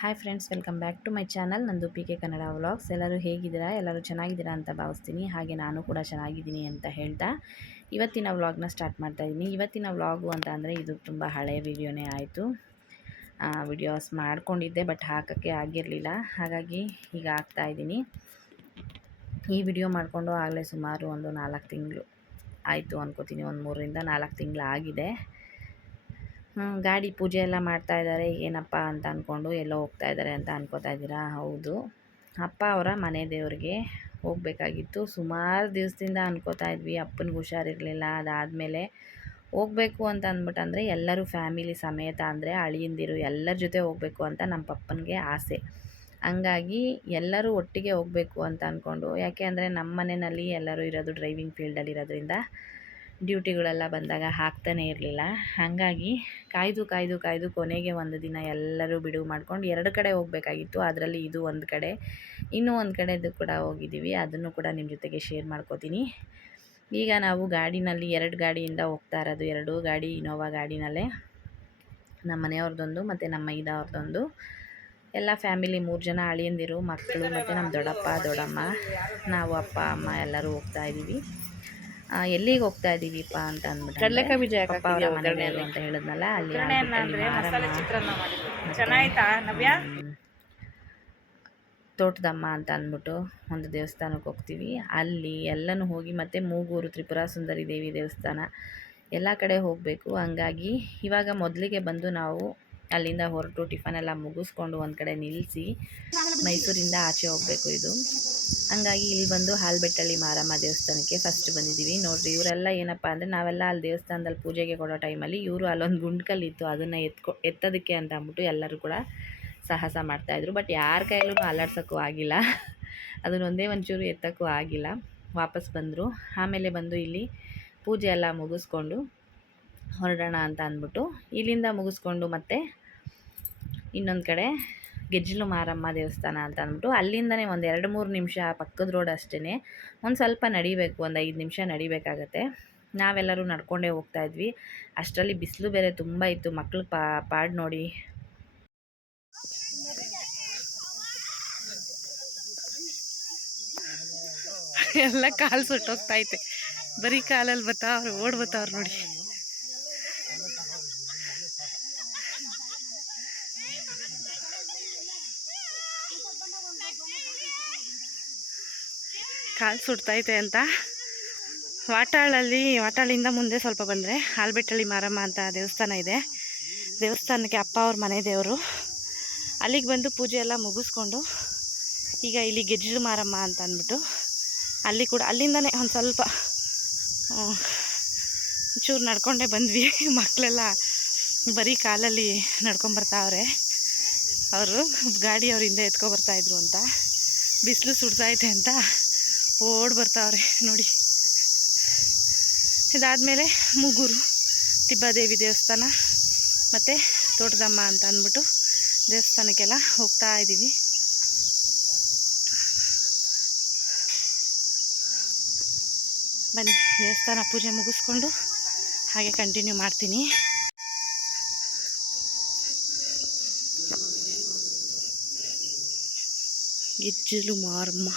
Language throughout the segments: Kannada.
Hi friends, welcome back to my channel. ನಂದು PK ಕನ್ನಡ ವ್ಲಾಗ್ಸ್. ಎಲ್ಲರೂ ಹೇಗಿದ್ದೀರಾ? ಎಲ್ಲರೂ ಚೆನ್ನಾಗಿದ್ದೀರಾ ಅಂತ ಭಾವಿಸ್ತೀನಿ. ಹಾಗೆ ನಾನು ಕೂಡ ಚೆನ್ನಾಗಿದ್ದೀನಿ ಅಂತ ಹೇಳ್ತಾ ಇವತ್ತಿನ ವ್ಲಾಗ್ನ ಸ್ಟಾರ್ಟ್ ಮಾಡ್ತಾಯಿದ್ದೀನಿ. ಇವತ್ತಿನ ವ್ಲಾಗು ಅಂತ ಅಂದರೆ ಇದು ತುಂಬ ಹಳೆಯ ವಿಡಿಯೋನೇ ಆಯಿತು. ವಿಡಿಯೋಸ್ ಮಾಡ್ಕೊಂಡಿದ್ದೆ, ಬಟ್ ಹಾಕೋಕ್ಕೆ ಆಗಿರಲಿಲ್ಲ. ಹಾಗಾಗಿ ಈಗ ಹಾಕ್ತಾಯಿದ್ದೀನಿ. ಈ ವಿಡಿಯೋ ಮಾಡಿಕೊಂಡು ಆಗಲೇ ಸುಮಾರು ಒಂದು 4 ತಿಂಗಳು ಆಯಿತು ಅನ್ಕೋತೀನಿ. ಒಂದು 3ರಿಂದ 4 ತಿಂಗಳು ಆಗಿದೆ. ಗಾಡಿ ಪೂಜೆ ಎಲ್ಲ ಮಾಡ್ತಾ ಇದ್ದಾರೆ. ಏನಪ್ಪ ಅಂತ ಅಂದ್ಕೊಂಡು ಎಲ್ಲೋ ಹೋಗ್ತಾ ಇದ್ದಾರೆ ಅಂತ ಅನ್ಕೋತಾ ಇದ್ದೀರಾ? ಹೌದು, ಅಪ್ಪ ಅವರ ಮನೆ ದೇವ್ರಿಗೆ ಹೋಗಬೇಕಾಗಿತ್ತು. ಸುಮಾರು ದಿವಸದಿಂದ ಅನ್ಕೋತಾ ಇದ್ವಿ. ಅಪ್ಪನಿಗೆ ಹುಷಾರಿರಲಿಲ್ಲ. ಅದಾದಮೇಲೆ ಹೋಗಬೇಕು ಅಂತ ಅಂದ್ಬಿಟ್ಟಂದರೆ ಎಲ್ಲರೂ ಫ್ಯಾಮಿಲಿ ಸಮೇತ, ಅಂದರೆ ಅಳಿಯಂದಿರು ಎಲ್ಲರ ಜೊತೆ ಹೋಗಬೇಕು ಅಂತ ನಮ್ಮ ಪಪ್ಪನಿಗೆ ಆಸೆ. ಹಂಗಾಗಿ ಎಲ್ಲರೂ ಒಟ್ಟಿಗೆ ಹೋಗಬೇಕು ಅಂತ ಅಂದ್ಕೊಂಡು, ಯಾಕೆ ಅಂದರೆ ನಮ್ಮ ಮನೆಯಲ್ಲಿ ಎಲ್ಲರೂ ಇರೋದು ಡ್ರೈವಿಂಗ್ ಫೀಲ್ಡಲ್ಲಿ ಇರೋದ್ರಿಂದ ಡ್ಯೂಟಿಗಳೆಲ್ಲ ಬಂದಾಗ ಹಾಕ್ತಾನೇ ಇರಲಿಲ್ಲ. ಹಾಗಾಗಿ ಕಾಯ್ದು ಕೊನೆಗೆ ಒಂದು ದಿನ ಎಲ್ಲರೂ ಬಿಡುವು ಮಾಡ್ಕೊಂಡು 2 ಕಡೆ ಹೋಗಬೇಕಾಗಿತ್ತು. ಅದರಲ್ಲಿ ಇದು ಒಂದು ಕಡೆ, ಇನ್ನೂ ಒಂದು ಕಡೆದು ಕೂಡ ಹೋಗಿದ್ದೀವಿ. ಅದನ್ನು ಕೂಡ ನಿಮ್ಮ ಜೊತೆಗೆ ಶೇರ್ ಮಾಡ್ಕೋತೀನಿ. ಈಗ ನಾವು ಗಾಡಿನಲ್ಲಿ 2 ಗಾಡಿಯಿಂದ ಹೋಗ್ತಾ ಇರೋದು. 2 ಗಾಡಿ ಇನೋವಾ ಗಾಡಿನಲ್ಲೇ, ನಮ್ಮ ಮನೆಯವ್ರದ್ದೊಂದು ಮತ್ತು ನಮ್ಮ ಮೈದವ್ರದ್ದೊಂದು. ಎಲ್ಲ ಫ್ಯಾಮಿಲಿ 3 ಜನ ಅಳಿಯಂದಿರು, ಮಕ್ಕಳು ಮತ್ತು ನಮ್ಮ ದೊಡ್ಡಪ್ಪ ದೊಡ್ಡಮ್ಮ, ನಾವು ಅಪ್ಪ ಅಮ್ಮ ಎಲ್ಲರೂ ಹೋಗ್ತಾ ಇದ್ದೀವಿ. ಎಲ್ಲಿಗೆ ಹೋಗ್ತಾ ಇದ್ದೀವಿಪ್ಪ ಅಂತ ಅಂದ್ಬಿಟ್ಟು ಕಡಲೆಕಾಯಿ ಬೀಜ ಪಪ್ಪ ಅವರ ಮನೆ ಅಂತ ಹೇಳಿದ್ನಲ್ಲ, ಅಲ್ಲಿ ತೋಟದಮ್ಮ ಅಂತ ಅಂದ್ಬಿಟ್ಟು ಒಂದು ದೇವಸ್ಥಾನಕ್ಕೆ ಹೋಗ್ತೀವಿ. ಅಲ್ಲಿ ಎಲ್ಲನೂ ಹೋಗಿ ಮತ್ತು ಮೂಗೂರು ತ್ರಿಪುರ ಸುಂದರಿ ದೇವಿ ದೇವಸ್ಥಾನ ಎಲ್ಲ ಕಡೆ ಹೋಗಬೇಕು. ಹಂಗಾಗಿ ಇವಾಗ ಮೊದಲಿಗೆ ಬಂದು ನಾವು ಅಲ್ಲಿಂದ ಹೊರಟು ಟಿಫನ್ ಎಲ್ಲ ಮುಗಿಸ್ಕೊಂಡು ಒಂದು ಕಡೆ ನಿಲ್ಲಿಸಿ ಮೈಸೂರಿಂದ ಆಚೆ ಹೋಗಬೇಕು ಇದು. ಹಂಗಾಗಿ ಇಲ್ಲಿ ಬಂದು ಹಾಲ್ಬೆಟ್ಟಳ್ಳಿ ಮಾರಮ್ಮ ದೇವಸ್ಥಾನಕ್ಕೆ ಫಸ್ಟ್ ಬಂದಿದ್ದೀವಿ. ನೋಡಿರಿ, ಇವರೆಲ್ಲ ಏನಪ್ಪ ಅಂದರೆ, ನಾವೆಲ್ಲ ಅಲ್ಲಿ ದೇವಸ್ಥಾನದಲ್ಲಿ ಪೂಜೆಗೆ ಕೊಡೋ ಟೈಮಲ್ಲಿ ಇವರು ಅಲ್ಲೊಂದು ಗುಂಡ್ಕಲ್ಲಿತ್ತು, ಅದನ್ನು ಎತ್ತೋದಕ್ಕೆ ಅಂತ ಅಂದ್ಬಿಟ್ಟು ಎಲ್ಲರೂ ಕೂಡ ಸಾಹಸ ಮಾಡ್ತಾಯಿದ್ರು. ಬಟ್ ಯಾರ ಕೈಯಲ್ಲೂ ಅಲ್ಲಾಡ್ಸೋಕ್ಕೂ ಆಗಿಲ್ಲ, ಅದನ್ನೊಂದೇ ಒಂಚೂರು ಎತ್ತೋಕ್ಕೂ ಆಗಿಲ್ಲ. ವಾಪಸ್ ಬಂದರು. ಆಮೇಲೆ ಬಂದು ಇಲ್ಲಿ ಪೂಜೆ ಎಲ್ಲ ಮುಗಿಸ್ಕೊಂಡು ಹೊರಡೋಣ ಅಂತ ಅಂದ್ಬಿಟ್ಟು ಇಲ್ಲಿಂದ ಮುಗಿಸ್ಕೊಂಡು ಮತ್ತೆ ಇನ್ನೊಂದು ಕಡೆ ಗೆಜ್ಜಲು ಮಾರಮ್ಮ ದೇವಸ್ಥಾನ ಅಂತ ಅಂದ್ಬಿಟ್ಟು ಅಲ್ಲಿಂದನೇ ಒಂದು 2-3 ನಿಮಿಷ ಪಕ್ಕದ ರೋಡ್ ಅಷ್ಟೇ. ಒಂದು ಸ್ವಲ್ಪ ನಡಿಬೇಕು, ಒಂದು 5 ನಿಮಿಷ ನಡಿಬೇಕಾಗತ್ತೆ. ನಾವೆಲ್ಲರೂ ನಡ್ಕೊಂಡೇ ಹೋಗ್ತಾ ಇದ್ವಿ. ಅಷ್ಟರಲ್ಲಿ ಬಿಸಿಲು ಬೇರೆ ತುಂಬ ಇತ್ತು. ಮಕ್ಳು ಪಾಡ್ ನೋಡಿ. ಎಲ್ಲ ಕಾಲು ಸುಟ್ಟೋಗ್ತೈತೆ. ಬರೀ ಕಾಲಲ್ಲಿ ಬರ್ತಾವ್ರೆ, ಓಡ್ ಬರ್ತಾವ್ರೆ ನೋಡಿ. ಕಾಲು ಸುಡ್ತೈತೆ ಅಂತ ವಾಟಾಳಿಂದ ಮುಂದೆ ಸ್ವಲ್ಪ ಬಂದರೆ ಹಾಲ್ಬೆಟ್ಟಳ್ಳಿ ಮಾರಮ್ಮ ಅಂತ ದೇವಸ್ಥಾನ ಇದೆ. ದೇವಸ್ಥಾನಕ್ಕೆ ಅಪ್ಪ ಅವ್ರ ಮನೆ ದೇವರು. ಅಲ್ಲಿಗೆ ಬಂದು ಪೂಜೆ ಎಲ್ಲ ಮುಗಿಸ್ಕೊಂಡು ಈಗ ಇಲ್ಲಿ ಗೆಜ್ಜಲು ಮಾರಮ್ಮ ಅಂತ ಅಂದ್ಬಿಟ್ಟು ಅಲ್ಲಿ ಕೂಡ ಅಲ್ಲಿಂದನೇ ಒಂದು ಸ್ವಲ್ಪ ಚೂರು ನಡ್ಕೊಂಡೇ ಬಂದ್ವಿ. ಮಕ್ಕಳೆಲ್ಲ ಬರೀ ಕಾಲಲ್ಲಿ ನಡ್ಕೊಂಬರ್ತಾವ್ರೆ. ಅವರು ಗಾಡಿಯವ್ರ ಹಿಂದೆ ಎತ್ಕೊಬರ್ತಾಯಿದ್ರು ಅಂತ, ಬಿಸಿಲು ಸುಡ್ತೈತೆ ಅಂತ ಓಡ್ ಬರ್ತಾವ್ರೆ ನೋಡಿ. ಇದಾದಮೇಲೆ ಮೂಗೂರು ತಿಬ್ಬಾದೇವಿ ದೇವಸ್ಥಾನ ಮತ್ತು ತೋಟದಮ್ಮ ಅಂತ ಅಂದ್ಬಿಟ್ಟು ದೇವಸ್ಥಾನಕ್ಕೆಲ್ಲ ಹೋಗ್ತಾ ಇದ್ದೀವಿ. ಬನ್ನಿ, ದೇವಸ್ಥಾನ ಪೂಜೆ ಮುಗಿಸ್ಕೊಂಡು ಹಾಗೆ ಕಂಟಿನ್ಯೂ ಮಾಡ್ತೀನಿ. ಗೆಜ್ಜಲು ಮಾರಮ್ಮ.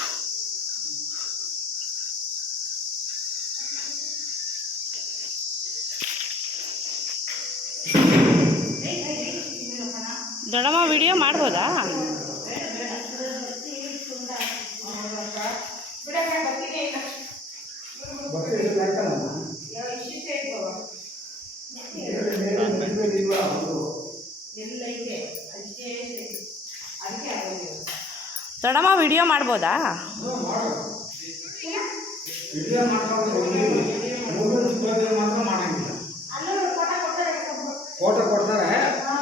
ದೊಡ್ಡಮ್ಮ ವಿಡಿಯೋ ಮಾಡ್ಬೋದಾ? ದೊಡ್ಡಮ್ಮ ವಿಡಿಯೋ ಮಾಡ್ಬೋದಾ? ಫೋಟೋ ಕೊಡ್ತಾರೆ,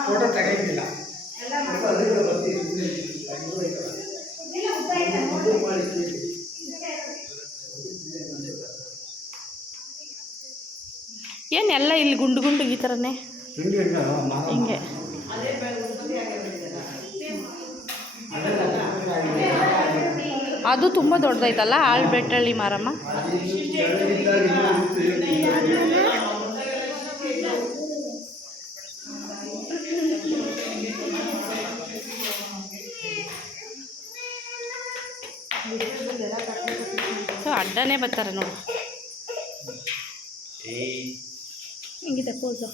ಫೋಟೋ ತೆಗೆಯಂಗಿಲ್ಲ. ಏನೆಲ್ಲ ಇಲ್ಲಿ ಗುಂಡು ಗುಂಡು ಈ ಥರನೇ ಹಿಂಗೆ ಅದು ತುಂಬ ದೊಡ್ಡದೈತಲ್ಲ ಹಾಲ್ಬೆಟ್ಟಳ್ಳಿ ಮಾರಮ್ಮ. ಸೊ ಅಡ್ಡನೇ ಬರ್ತಾರೆ ನೋಡು. ಹಿಂಗಿದೆ ಪೋಸು.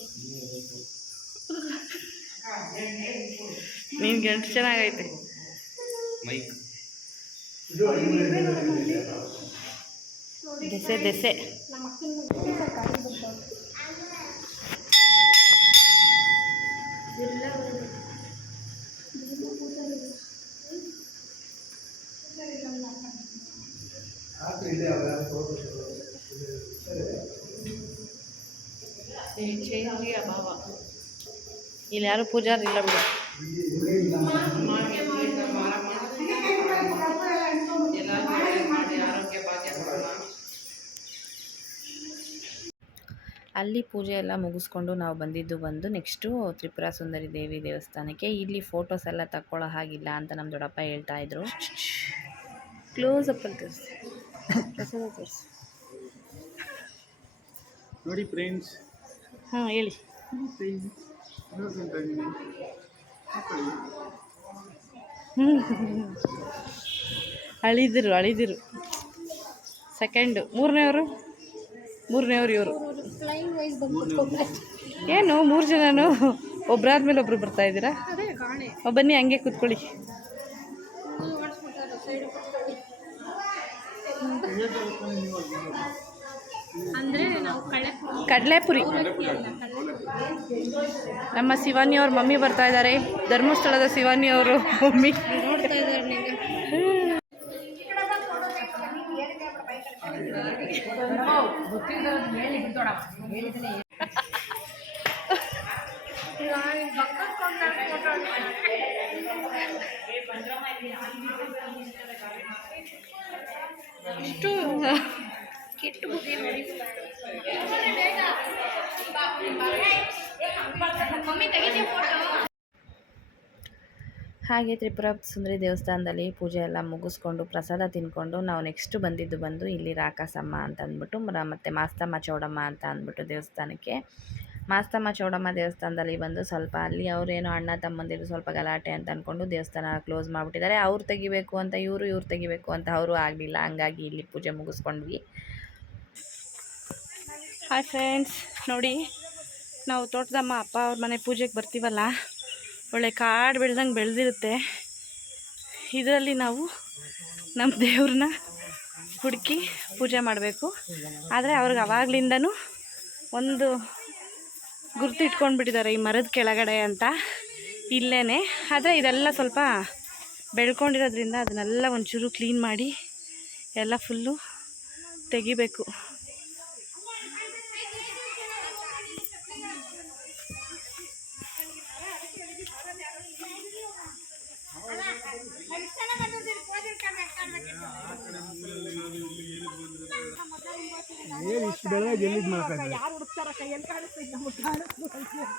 ನಿನ್ಗೆ ಎಷ್ಟು ಚೆನ್ನಾಗೈತೆ. ದೆಸೆ ದೆಸೆ. ಅಭಾವ ಇಲ್ಲಿ ಯಾರು ಪೂಜಾರಿ ಇಲ್ಲ ಬಿಡು. ಅಲ್ಲಿ ಪೂಜೆ ಎಲ್ಲ ಮುಗಿಸ್ಕೊಂಡು ನಾವು ಬಂದು ನೆಕ್ಸ್ಟು ತ್ರಿಪುರ ಸುಂದರಿ ದೇವಿ ದೇವಸ್ಥಾನಕ್ಕೆ. ಇಲ್ಲಿ ಫೋಟೋಸ್ ಎಲ್ಲ ತಕ್ಕೊಳ್ಳೋ ಹಾಗಿಲ್ಲ ಅಂತ ನಮ್ಮ ದೊಡ್ಡಪ್ಪ ಹೇಳ್ತಾಯಿದ್ರು. ಕ್ಲೋಸ್ ಅಪ್ಪಲ್ಲಿ ತೋರಿಸಿ ನೋಡಿ ಫ್ರೆಂಡ್ಸ್. ಹಾಂ ಹೇಳಿ. ಅಳಿದಿರು ಸೆಕೆಂಡು. ಮೂರನೇವರು ಇವರು. ಏನು 3 ಜನನು ಒಬ್ಬರಾದ್ಮೇಲೆ ಒಬ್ರು ಬರ್ತಾ ಇದ್ದೀರಾ? ಬನ್ನಿ ಹಂಗೆ ಕೂತ್ಕೊಳ್ಳಿ. ಕಡಲೆಪುರಿ. ನಮ್ಮ ಶಿವಾನಿಯವ್ರ ಮಮ್ಮಿ ಬರ್ತಾ ಇದ್ದಾರೆ. ಧರ್ಮಸ್ಥಳದ ಶಿವಾನಿಯವರು ಮಮ್ಮಿ ನೋಡ್ತಾ ಇದ್ದಾರೆ. ಇಷ್ಟು ಕೆಟ್ಟು ಹಾಗೆ ತ್ರಿಪುರ ಸುಂದರಿ ದೇವಸ್ಥಾನದಲ್ಲಿ ಪೂಜೆ ಎಲ್ಲ ಮುಗಿಸ್ಕೊಂಡು ಪ್ರಸಾದ ತಿನ್ಕೊಂಡು ನಾವು ನೆಕ್ಸ್ಟ್ ಬಂದು ಇಲ್ಲಿ ರಾಕಾಸಮ್ಮ ಅಂತ ಅಂದ್ಬಿಟ್ಟು ಮತ್ತು ಮಾಸ್ತಮ್ಮ ಚೌಡಮ್ಮ ಅಂತ ಅಂದ್ಬಿಟ್ಟು ದೇವಸ್ಥಾನಕ್ಕೆ. ಮಾಸ್ತಮ್ಮ ಚೌಡಮ್ಮ ದೇವಸ್ಥಾನದಲ್ಲಿ ಬಂದು ಸ್ವಲ್ಪ ಅಲ್ಲಿ ಅವರೇನೋ ಅಣ್ಣ ತಮ್ಮಂದಿರು ಸ್ವಲ್ಪ ಗಲಾಟೆ ಅಂತ ಅಂದ್ಕೊಂಡು ದೇವಸ್ಥಾನ ಕ್ಲೋಸ್ ಮಾಡಿಬಿಟ್ಟಿದ್ದಾರೆ. ಅವ್ರು ತೆಗಿಬೇಕು ಅಂತ ಇವ್ರು ತೆಗಿಬೇಕು ಅಂತ ಅವರು ಆಗಲಿಲ್ಲ. ಹಂಗಾಗಿ ಇಲ್ಲಿ ಪೂಜೆ ಮುಗಿಸ್ಕೊಂಡ್ವಿ. ಹಾಯ್ ಫ್ರೆಂಡ್ಸ್, ನೋಡಿ ನಾವು ತೋಟದಮ್ಮ ಅಪ್ಪ ಅವ್ರ ಮನೆ ಪೂಜೆಗೆ ಬರ್ತೀವಲ್ಲ, ಒಳ್ಳೆ ಕಾಡು ಬೆಳ್ದಂಗೆ ಬೆಳೆದಿರುತ್ತೆ. ಇದರಲ್ಲಿ ನಾವು ನಮ್ಮ ದೇವ್ರನ್ನ ಹುಡುಕಿ ಪೂಜೆ ಮಾಡಬೇಕು. ಆದರೆ ಅವ್ರಿಗೆ ಅವಾಗ್ಲಿಂದನೂ ಒಂದು ಗುರ್ತು ಇಟ್ಕೊಂಡ್ಬಿಟ್ಟಿದ್ದಾರೆ, ಈ ಮರದ ಕೆಳಗಡೆ ಅಂತ ಇಲ್ಲೇ. ಆದರೆ ಇದೆಲ್ಲ ಸ್ವಲ್ಪ ಬೆಳ್ಕೊಂಡಿರೋದ್ರಿಂದ ಅದನ್ನೆಲ್ಲ ಒಂಚೂರು ಕ್ಲೀನ್ ಮಾಡಿ ಎಲ್ಲ ಫುಲ್ಲು ತೆಗಿಬೇಕು.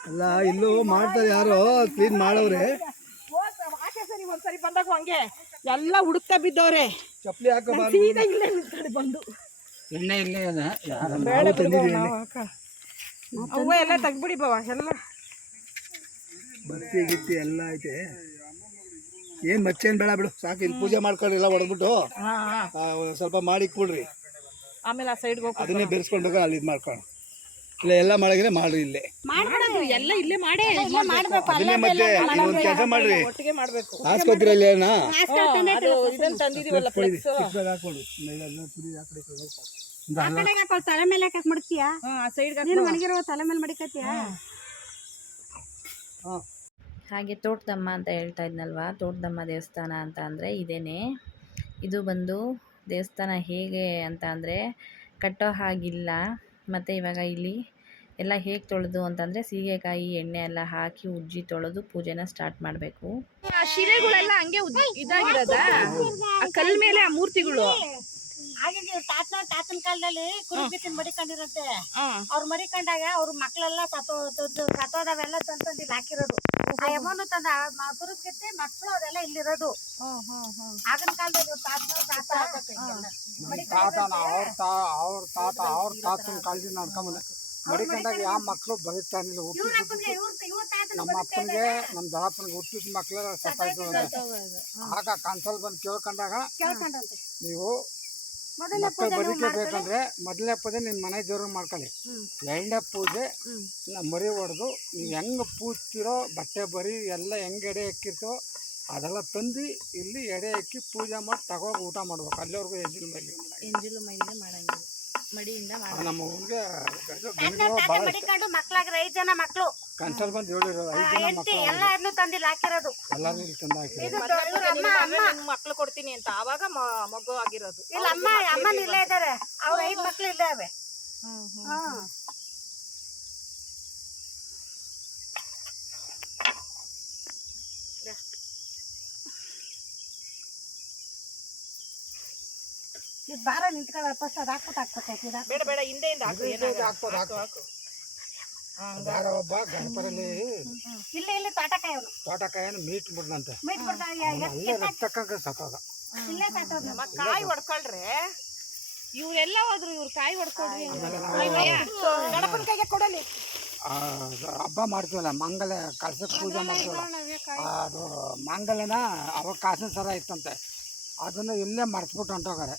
ಅಲ್ಲ ಇಲ್ಲೂ ಮಾಡ್ತಾರೆ, ಯಾರೋ ಕ್ಲೀನ್ ಮಾಡವ್ರೆ. ಒಂದ್ಸರಿ ಬಂದಾಗ ಹಂಗೆ ಎಲ್ಲ ಹುಡುಕ್ತಾ ಬಿದ್ದವ್ರೆ. ಚಪ್ಪಲಿ ಹಾಕೋ ಸೀದಾ ಇಲ್ಲೇ ಬಂದು ಎಣ್ಣೆ ಇಲ್ಲೇ ಅವ ಎಲ್ಲ ತೆಗ್ಬಿಡಿ ಬಾವ. ಎಲ್ಲ ಬತ್ತಿ ಗಿತ್ತಿ ಎಲ್ಲ ಐತೆ. ಏನು ಮಚ್ಚೇನು ಬೇಡ ಬಿಡು, ಸಾಕು. ಇಲ್ಲಿ ಪೂಜೆ ಮಾಡ್ಕೊಂಡು ಎಲ್ಲ ಹೊಡೆದ್ಬಿಟ್ಟು ಸ್ವಲ್ಪ ಮಾಡಿ ಕೊಡ್ರಿ. ಆಮೇಲೆ ಆ ಸೈಡ್ಗೆ ಹೋಗಿ ಅದನ್ನೇ ಬೆರೆಸ್ಕೊಂಡು ಅಲ್ಲಿ ಇದು ಮಾಡ್ಕೊಂಡು ಇಲ್ಲ ಎಲ್ಲ ಮಾಡಂಗಿದ್ರೆ ಮಾಡ್ರಿ. ಇಲ್ಲೇ ಎಲ್ಲ ಇಲ್ಲೇ ಮಾಡಿ ಅದನ್ನೇ ಮತ್ತೆ ಒಂದು ಕೆಲಸ ಮಾಡ್ರಿ, ಒಟ್ಟಿಗೆ ಮಾಡ್ಬೇಕು. ಹಾಸ್ಕೋತೀರ ಇಲ್ಲಿ ಇದನ್ನ ತಂದಿದೀವಲ್ಲ ಫ್ಲೆಕ್ಸ್ ಹಾಕೊಂಡು ತಲೆ ಮೇಲೆ ಯಾಕೆ ಮಡ್ತೀಯಾ? ಆ ಸೈಡ್ಗೆ ನೀನು ಮಣಗಿರೋ ತಲೆ ಮೇಲೆ ಮಡಿಕತ್ತೀಯಾ? ಹಾಗೆ ತೋಟದಮ್ಮ ಅಂತ ಹೇಳ್ತಾ ಇದ್ನಲ್ವ, ತೋಟದಮ್ಮ ದೇವಸ್ಥಾನ ಅಂತ ಅಂದರೆ ಇದೇನೆ. ಇದು ಬಂದು ದೇವಸ್ಥಾನ ಹೇಗೆ ಅಂತ ಅಂದರೆ ಕಟ್ಟೋ ಹಾಗಿಲ್ಲ. ಮತ್ತು ಇವಾಗ ಇಲ್ಲಿ ಎಲ್ಲ ಹೇಗೆ ತೊಳೆದು ಅಂತಂದರೆ ಸೀಗೆಕಾಯಿ ಎಣ್ಣೆ ಎಲ್ಲ ಹಾಕಿ ಉಜ್ಜಿ ತೊಳೆದು ಪೂಜೆನ ಸ್ಟಾರ್ಟ್ ಮಾಡಬೇಕು. ಆ ಶಿಲೆಗಳೆಲ್ಲ ಹಂಗೆ ಇದಾಗಿರೋದ ಆ ಕಲ್ ಮೇಲೆ ಆ ಮೂರ್ತಿಗಳು. ಹಾಗೆ ತಾತನ ಕಾಲದಲ್ಲಿ ಕುರುಬಿತ್ತಿನ ಮಡಿಕೊಂಡಿರಂತೆ. ಅವ್ರು ಮಡಿಕೊಂಡಾಗ ಅವ್ರ ಮಕ್ಳೆಲ್ಲ ಸತ್ತೋದವೆಲ್ಲ ತಂದು ಇಲ್ಲಿ ಹಾಕಿರೋದು. ಆ ಯಮನು ತಂದ ಕುರುಬಿತ್ತಿ ಮಕ್ಕಳು ಅವರೆಲ್ಲ ಇಲ್ಲಿರೋದು. ಆಗಿನ ಕಾಲದಲ್ಲಿ ಅವ್ರ ತಾತನ ಕಾಲದಿಂದ ನಡ್ಕೊಂಬಂದ. ಮಡಿಕೊಂಡಾಗ ಯಾವ ಮಕ್ಕಳು ಬದುಕ್ತಾನಿಲ್ಲ. ಇವ್ರ ಅಪ್ಪನಿಗೆ ಇವ್ರ ತಾತನ ನಮ್ಮ ಅಪ್ಪನಿಗೆ ನಮ್ಮ ದೊಡ್ಡಪ್ಪನಿಗೆ ಹುಟ್ಟಿದ ಮಕ್ಕಳು ಸತ್ತಾಯ್ತು ಅಂತ. ಆಗ ಕನ್ಸಲ್ ಬಂದು ಕೇಳ್ಕೊಂಡಾಗ ಕೇಳ್ಕೊಂಡಂತೆ ನೀವು ಮೊದಲನೇ ಮಕ್ಕಳು ಬದುಕಬೇಕಂದ್ರೆ ಮೊದಲನೇ ಪೂಜೆ ನಿಮ್ಮ ಮನೆ ದೇವ್ರಿಗೆ ಮಾಡ್ಕೊಳ್ಳಿ. ಎರಡನೇ ಪೂಜೆ ಮರಿ ಹೊಡೆದು ನೀವು ಹೆಂಗೆ ಪೂಜ್ತಿರೋ ಬಟ್ಟೆ ಬರಿ ಎಲ್ಲ ಹೆಂಗೆ ಎಡೆ ಹಾಕಿರ್ತೋ ಅದೆಲ್ಲ ತಂದು ಇಲ್ಲಿ ಎಡೆ ಹಾಕಿ ಪೂಜೆ ಮಾಡಿ ತಗೋಗಿ ಊಟ ಮಾಡ್ಬೇಕು. ಅಲ್ಲಿವರೆಗೂ ಎಂಜಲು ಮೈಲಿಗೆ ಮಾಡಂಗಿಲ್ಲ, ಮಡಿಯಿಂದ ನಮ್ಮ ಊರಿಗೆ ಭಾಳ ಮಡಿಕೊಂಡು ಮಕ್ಳಾಗ್ರೆ 5 ಜನ ಮಕ್ಳು ಕನ್ಸಲ್ ಬಂದು ಹೇಳಿರೋದು 5 ಜನ ಹೆಂಡತಿ ಎಲ್ಲಾರನ್ನೂ ತಂದಿಲ್ಲ ಹಾಕಿರೋದು. ಎಲ್ಲರೂ ಇಲ್ಲಿ ತಂದು ಹಾಕಿರೋದು. ಇವ್ರ ಅಮ್ಮ ಮಕ್ಳು ಕೊಡ್ತೀನಿ ಅಂತ ಆವಾಗ ಮಗು ಆಗಿರೋದು. ಇಲ್ಲ ಅಮ್ಮನ ಇಲ್ಲೇ ಇದಾರೆ. ಅವ್ರ 5 ಮಕ್ಳು ಇದ್ದಾವೆ. ಇದು ಬಾರ ನಿಂತ್ಕೊಳ್ಳ ಫಸ್ಟ್ ಅದು ಹಾಕ್ಬಿಟ್ಟು ಬೇಡ ಬೇಡ ಹಿಂದೆಯಿಂದ ಹಾಕು. ಯಾರೋ ಒಬ್ಬ ಗಣಪರಲ್ಲಿ ಇಲ್ಲಿ ತೋಟಕಾಯಿ ಅವನು ತೋಟಕಾಯನ್ನು ಮೀಟ್ ಬಿಡ್ನಂತೆ. ಮೀಟ್ ಬಿಡ್ತಾನೆ ಅಲ್ಲೇ ರಕ್ತಕ್ಕ ಸತ್ತೋದ. ಇಲ್ಲೇ ಸಾಕೋದು. ಕಾಯಿ ಹೊಡ್ಕೊಳ್ರೆ ಇವ್ರೆಲ್ಲ ಹೋದ್ರು, ಇವ್ರು ಕಾಯಿ ಹೊಡ್ಕೊಳ್ರಿ. ಗಣಪನ ಕೈಗೆ ಕೊಡಲಿ. ಹಬ್ಬ ಮಾಡ್ತೀವಲ್ಲ ಮಂಗಲ ಕಳ್ಸಕ್ಕೆ ಪೂಜೆ ಮಾಡ್ತೀವಲ್ಲ, ಅದು ಮಂಗಲನ ಅವಾಗ ಕಾಸಿನ ಸರ ಇತ್ತಂತೆ. ಅದನ್ನು ಇಲ್ಲೇ ಮರ್ಸ್ಬಿಟ್ಟು ಹೊಂಟೋಗಾರೆ,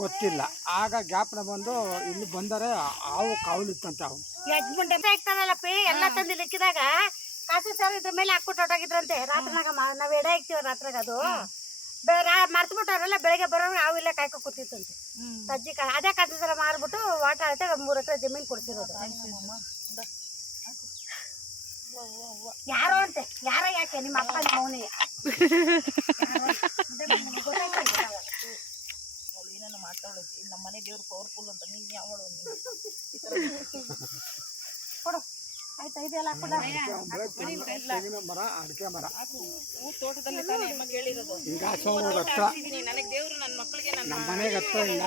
ಗೊತ್ತಿಲ್ಲ. ಆಗ ಜ್ಞಾಪನ ಬಂದು ಇಲ್ಲಿ ಬಂದರೆ ಹಾವು ಕಾವಲಿತ್ತಂತೆ. ಹಾವು ಯಜ್ಮುಂಡೆ ಇರ್ತಾರಲ್ಲಪ್ಪಿ ಎಲ್ಲ ತಂದು ಲಿಕ್ಕಿದಾಗ ಕಾಸು ಸಾರು ಇದ್ರ ಮೇಲೆ ಹಾಕ್ಬಿಟ್ಟು ಹೊಟ್ಟೋಗಿದ್ರಂತೆ. ರಾತ್ರಿನಾಗ ನಾವು ಎಡೆ ಹಾಕ್ತೀವಿ ರಾತ್ರಿಗ ಅದು ಮರ್ತ್ಬಿಟ್ಟವ್ರೆಲ್ಲ ಬೆಳಗ್ಗೆ ಬರೋರು ಹಾವು ಇಲ್ಲೇ ಕಾಯ್ಕೊ ಕೂತಿತ್ತಂತೆ. ಸಜ್ಜಿ ಅದೇ ಕಾಸು ಸರ ಮಾರ್ಬಿಟ್ಟು ವಾಟ ಆಗುತ್ತೆ 3 ಎಕರೆ ಜಮೀನು ಕೊಡ್ತಿರೋದು. ಯಾರೋ ಅಂತೆ ಯಾರೋ ಯಾಕೆ ನಿಮ್ಮ ಅಪ್ಪ ನಿಮ್ಮ ಅವನಿಗೆ ಏನೇನು ಮಾತಾಡೋದು. ನಮ್ಮ ಮನೆ ದೇವ್ರು ಪವರ್ಫುಲ್ ಅಂತ ನೀನು ಯಾವಳು ಕೊಡು. ಆಯ್ತಾ ಇದೆಲ್ಲ ತೆಂಗಿನ ಮರ, ಅಡಿಕೆ ಮರ ತೋಟದಲ್ಲಿ ತಾನೇ ಅಮ್ಮಗೆ ಹೇಳಿರೋದು. ಈಗ ಹತ್ರ ನನಗೆ ದೇವ್ರು ನನ್ನ ಮಕ್ಕಳಿಗೆ ನನ್ನ ನಮ್ಮ ಮನೆಗೆ ಹತ್ರ ಈಗ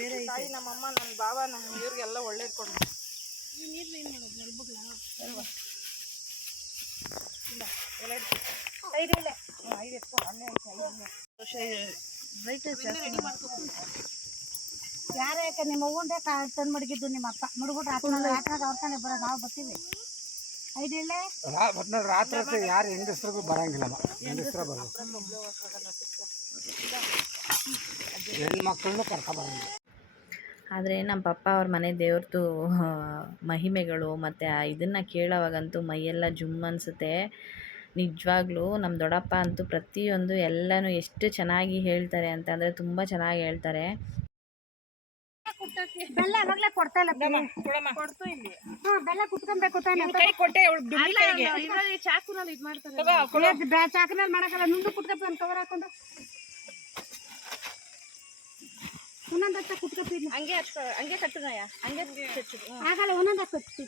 ಬೇರೆ ತಾಯಿ ನಮ್ಮಮ್ಮ ನನ್ನ ಬಾವ ನಮ್ಮ ಇವ್ರಿಗೆಲ್ಲ ಒಳ್ಳೇದು ಕೊಡು. ಯಾರ ಯಾಕೆ ನಿಮ್ಮ ಅವ್ವಂದೇ ತಂದು ಮಡಗಿದ್ದು ನಿಮ್ಮ ಅಪ್ಪ ಮುಡ್ಬಿಟ್ಟು ರಾತ್ರಾಗ ಅವ್ರ ತಾನೇ ಬರೋದು. ನಾವು ಬರ್ತೀವಿ. 5 ಇಲ್ಲೇ ರಾತ್ರಿ ಯಾರು ಹೆಂಗಸ್ರಿಗೂ ಬರಂಗಿಲ್ಲಮ್ಮ. ಹೆಂಗಸ್ರ ಬರೋದು, ಹೆಣ್ಮಕ್ಳನ್ನೂ ಕರ್ಕೊಬರಂಗಿಲ್ಲ. ಆದರೆ ನಮ್ಮ ಪಪ್ಪ ಅವ್ರ ಮನೆ ದೇವ್ರದ್ದು ಮಹಿಮೆಗಳು ಮತ್ತು ಇದನ್ನು ಕೇಳೋವಾಗಂತೂ ಮೈಯೆಲ್ಲ ಜುಮ್ ಅನಿಸುತ್ತೆ. ನಿಜವಾಗ್ಲೂ ನಮ್ಮ ದೊಡ್ಡಪ್ಪ ಅಂತೂ ಪ್ರತಿಯೊಂದು ಎಲ್ಲನೂ ಎಷ್ಟು ಚೆನ್ನಾಗಿ ಹೇಳ್ತಾರೆ ಅಂತಂದರೆ ತುಂಬ ಚೆನ್ನಾಗಿ ಹೇಳ್ತಾರೆ. ಬೆಲ್ಲ ಅವಾಗಲೇ ಕೊಡ್ತಾ ಇಲ್ಲ. ಕೊಡ್ತು ಇಲ್ಲಿ ಬೆಲ್ಲ ಕುಟ್ಕೊಬೇಕು ತಾನೆ. ಕೈ ಕೊಟ್ಟೆ ಚಾಕುನಲ್ಲಿ ಇದು ಮಾಡ್ತಾರೆ. ಚಾಕನಲ್ಲಿ ಮಾಡಕ್ಕಲ್ಲ. ನುಂಡು ಕುಟ್ಕಪ್ಪ ಕವರ್ ಹಾಕೊಂಡು ಒಂದೊಂದು ಹತ್ತ ಕುಟ್ಕಪ್ಪಿದ್ನ ಹಂಗೆ ಕಟ್ಟುನಯ್ಯ ಹಂಗೆ ಆಗಲ್ಲ. ಒಂದೊಂದು ಹಾಕಿ